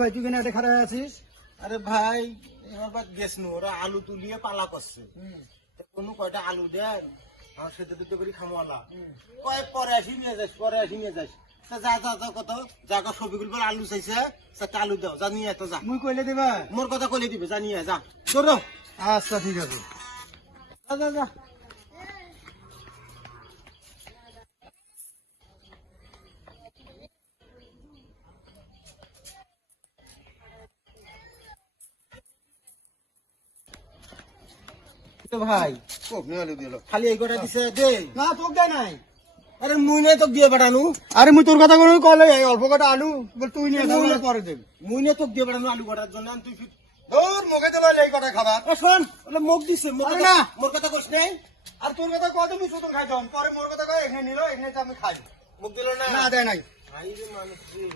ভাই তুই কেন এটা খারাপ আছিস? আরে ভাই এবার বাদ গেছ নু ওরা আলু তুলিয়ে পালা করছে কোনো কয়টা আলু দেয় আমার সেটা দুটো করে খামোয়ালা কয় পরে আসি নিয়ে যাস তা যা যা যা কত জায়গা ছবিগুলো পর আলু চাইছে সেটা আলু দাও যা নিয়ে তো যা মুই কইলে দিবা? মোর কথা কইলে দিবে যা নিয়ে যা তোর আচ্ছা ঠিক আছে। যা যা যা তো ভাই কোক নিয়ে আলু দিল। খালি এই কটা দিছে দে না তোক দেয় নাই। আরে মুই নাই তো দিয়ে পাঠানো আরে মুই তোর কথা কোনো কলে অল্প কটা আলু বল তুই নিয়ে যাবো পরে দেব। মুই নাই তো দিয়ে পাঠানো আলু কটার জন্য তুই তোর মুখে দিল এই কটা খাবার। শোন ওটা মুখ দিছে আরে না। মোর কথা কইস নাই আর তোর কথা কত মুই শুধু খাইতাম পরে মোর কথা কয় এখানে নিল এখানে তো আমি খাই। মুখ দিল না না দেয় নাই। ভাই রে মানুষ রে